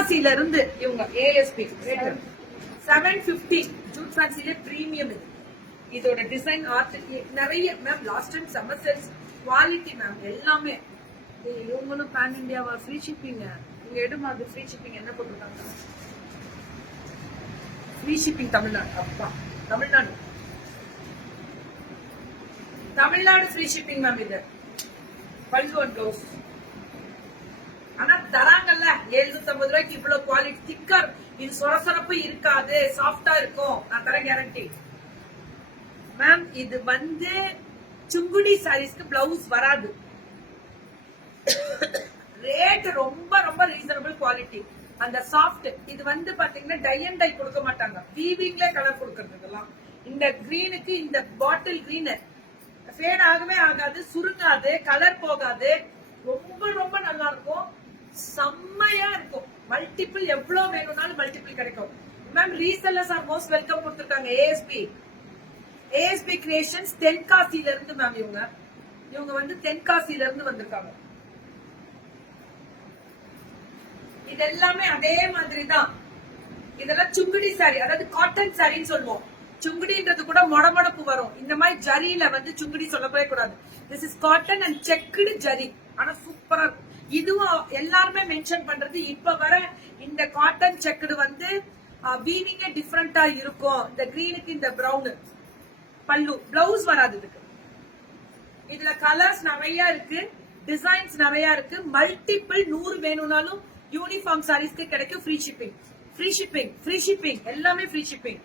தென்காசியில இருந்து இவங்க ASP 750 Jude ஃபேன்சிலே premium இது. இதோட டிசைன் ஆர்ட் நிறைய ma'am. Last time summer sales quality ma'am எல்லாமே. இவங்களும் பேன் இந்தியாவா ஃப்ரீ ஷிப்பிங். இங்க எடுமா அது ஃப்ரீ ஷிப்பிங் என்ன போட்டுருக்காங்க? Free shipping Tamil Nadu. அப்பா Tamil Nadu Tamil Nadu free shipping ma'am. இது பல்லு அண்ட் ப்ளவுஸ். ஆனா தராங்கல்ல 750 ரூபாய்க்கு இவ்வளவு குவாலிட்டி திக்கர். இது சொரசொரப்பு இருக்காது, சாஃப்டா இருக்கும். நான் தர கேரண்டி மேம். இது வந்து சுங்குடி சாரீஸ்க்கு பிளவுஸ் வராது. ரேட் ரொம்ப ரொம்ப ரீசனபிள் குவாலிட்டி. அந்த சாஃப்ட் இது வந்து பாத்தீங்கன்னா டை அண்ட் டை கொடுக்க மாட்டாங்க, வீவிங்ல கலர் கொடுக்கறதுக்கெல்லாம். இந்த கிரீனுக்கு இந்த பாட்டில் கிரீன் ஃபேட் ஆகவே ஆகாது, சுருங்காது, கலர் போகாது. ரொம்ப ரொம்ப நல்லா இருக்கும், செம்மையா இருக்கும். மல்டிபிள் எவ்வளவு வேணும்னாலும் மல்டிபிள் கிடைக்கும் ma'am. Resellers are most welcome கொடுத்திருக்காங்க. ஏஎஸ்பி கிரியேஷன்ஸ் தென்காசியில இருந்து மேம். இவங்க வந்து தென்காசியில இருந்து வந்திருக்காங்க. இது எல்லாமே அதே மாதிரி தான். இதெல்லாம் சுங்குடி சாரி, அதாவது காட்டன் சாரின்னு சொல்லுவோம். சுங்குடின்றது கூட மொடமொடப்பு வரும். இந்த மாதிரி ஜரியில வந்து சுங்குடி சொல்லவே கூடாது. This is cotton and checked zari. ஆனா சூப்பரா இருக்கும். இதுவும் எல்லாருமே மென்ஷன் பண்றது. இப்ப வர இந்த காட்டன் செக்குடு வந்து வீவிங்கே டிஃபரெண்டா இருக்கும். இந்த கிரீனுக்கு இந்த பிரவுன் பல்லு. பிளவுஸ் வராது இதுக்கு. இதுல கலர்ஸ் நிறைய இருக்கு, டிசைன்ஸ் நிறைய இருக்கு. மல்டிபிள் 100 வேணும்னாலும் யூனிஃபார்ம் சாரீஸ்க்கு கிடைக்கும். Free shipping, free shipping, free shipping, எல்லாமே ஃப்ரீ ஷிப்பிங்.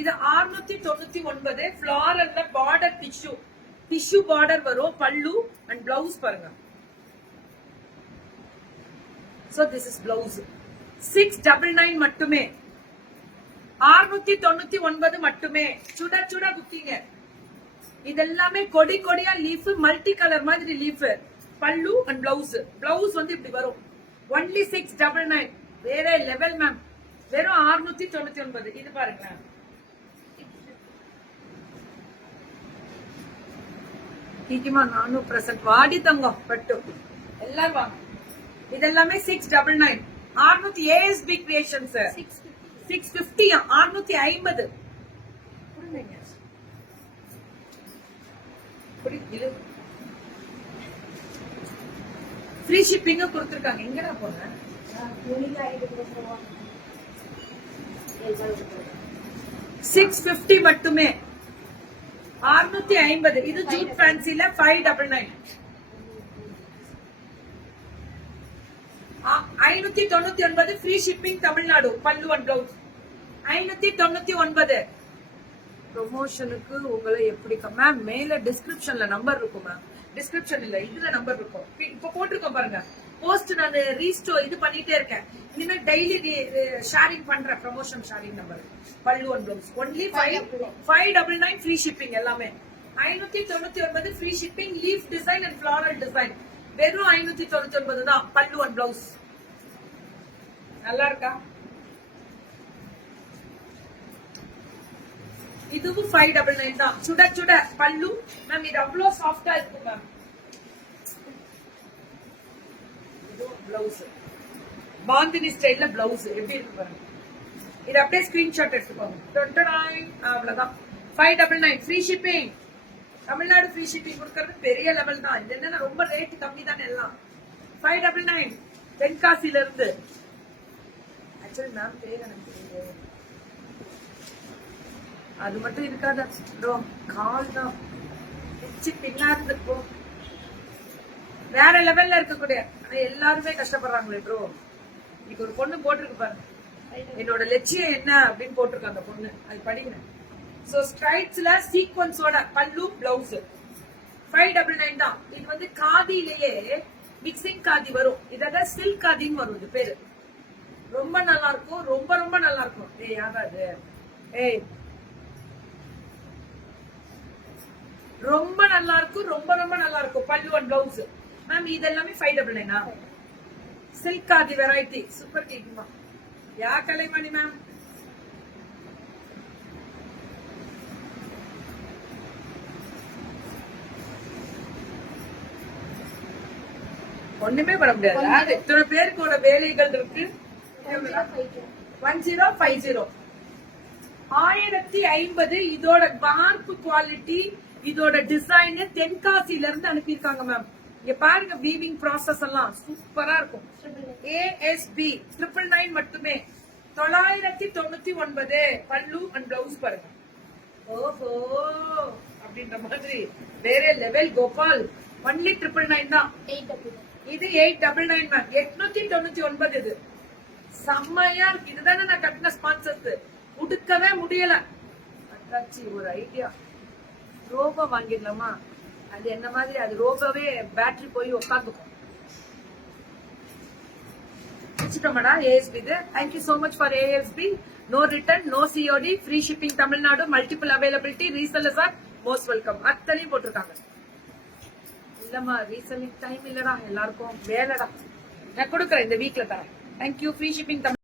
இது 699. ஃபிளாரல்ல பார்டர் டிஷ்யூ பார்டர் வரும். பல்லு அண்ட் பிளவுஸ் பாருங்க. So this is blouse. 699 மட்டுமே, 699 மட்டுமே. சுட சுட குத்திங்க. இதெல்லாமே கொடி கொடியா லீஃப், மல்டி கலர் மாதிரி லீஃப். பல்லு அண்ட் பிளவுஸ். பிளவுஸ் வந்து இப்படி வரும். ஒன்லி 699. வேற லெவல் மேம். வெறும் 699. இது பாருங்க. கீக்கிமா நானும் பிரசன்ட். வாடி தங்கம் பட்டு எல்லாரும் வாங்க. இதெல்லாமே 699. 600 ஏஎஸ்பி கிரியேஷன்ஸ். 650. 650. ஃப்ரீ ஷிப்பிங் கொடுத்திருக்காங்க. எங்கடா போன? 650 மட்டுமே. 650. இது ஜூட் ஃபேன்சில 599. 599 free shipping Tamil Nadu. பல்லு அண்ட் பிளவுஸ் 599. ப்ரொமோஷனுக்கு உங்களை எப்படி மேம்? மேல டிஸ்கிரிப்ஷன்ல நம்பர் இருக்கும் மேம். டிஸ்கிரிப்ஷன் இல்ல, இதுல நம்பர் இருக்கும். இப்ப போட்டிருக்கோம் பாருங்க. போஸ்ட் நான் ரீஸ்டோர் இது பண்ணிட்டே இருக்கேன். இனிமே டெய்லி ஷேரிங் பண்றேன். Promotion sharing number. பல்லு and blouse only 599 free shipping. எல்லாமே 599 free shipping. Leaf design and floral design. வெறும் 599 தான். பல்லு அண்ட் பிளவுஸ். நல்லா இருக்கா? இதுவும் 599 தான். சுட சுட பல்லு மேம். இது அவ்வளவு சாஃப்டா இருக்கு மேம். இது பிளவுஸ் பாந்தினி ஸ்டைல்ல பிளவுஸ் எப்படி இருக்கு பாருங்க. இது அப்படியே ஸ்கிரீன்ஷாட் எடுத்துக்கோங்க. 29. அவ்வளவுதான். 599 free shipping. Tamil Nadu free shipping கொடுக்கறது பெரிய லெவல் தான். இது என்னன்னா ரொம்ப ரேட் கம்மி தானே எல்லாம். 599 தென்காசியில இருந்து. ஆக்சுவலி மேம் பேர் எனக்கு தெரியும். அது மட்டும் இருக்காத கால் தான் பின்னாடி இருக்கும். வேற லெவல்ல இருக்கக்கூடிய எல்லாருமே கஷ்டப்படுறாங்களே ப்ரோ. இன்னைக்கு ஒரு பொண்ணு போட்டிருக்கு பாருங்க. என்னோட லட்சியம் என்ன அப்படின்னு போட்டிருக்கு அந்த பொண்ணு. அது படிங்க. சோ ஸ்ட்ரைட்ஸ்ல சீக்வன்ஸோட பல்லு பிளவுஸ் 599 தான். இது வந்து காதிலேயே மிக்சிங் காதி வரும். இதான் சில்க் காதின்னு வரும். இது பேரு ரொம்ப நல்லா இருக்கும். ரொம்ப ரொம்ப நல்லா இருக்கும். ஏய் ஆகாது. ஏய் ரொம்ப நல்லா இருக்கும். ரொம்ப ரொம்ப நல்லா இருக்கும். பல்லு அண்ட் பிளவுஸ் மேம். இதெல்லாமே 599. சில்க் ஆதி வெரைட்டி சூப்பர் கேக்குமா? யா கலைமணி மேம். ஒண்ணுமே பண்ண முடியாது. இத்தனை பேருக்கோட வேலைகள் இருக்கு. 1050 1050. இதோட வார்ப்பு குவாலிட்டி, இதோட டிசைன் தென்காசில இருந்து அனுப்பியிருக்காங்க மேம். இங்க பாருங்க, வீவிங் ப்ராசஸ் எல்லாம் சூப்பரா இருக்கும். ASB 999 மட்டுமே. 999 பல்லு அண்ட் பிளவுஸ் பாருங்க. ஓஹோ அப்படின்ற மாதிரி வேற லெவல். கோபால் ஒன்லி 999 தான். இது 899 மேம். 899 இது. செம்மையா இருக்கு. இதுதானே நான் கட்டின ஸ்பான்சர்ஸ். உடுக்கவே முடியல. அட்டாச்சி ஒரு ஐடியா. ரோபோ வாங்கிடலாமா? அது என்ன மாதிரி அது ரோபோவே பேட்டரி போய் உட்காந்துக்கும். வச்சுட்டோம்டா ASB இது. Thank you so much for ASB. No return, no COD, free shipping Tamil Nadu, multiple availability, resellers are most welcome. அத்தனையும் போட்டிருக்காங்க. இல்லம்மா ரீசெல்லிங் டைம் இல்லடா, எல்லாருக்கும் வேலைடா. நான் கொடுக்குறேன், இந்த வீக்ல தரேன். தேங்க்யூ. Free shipping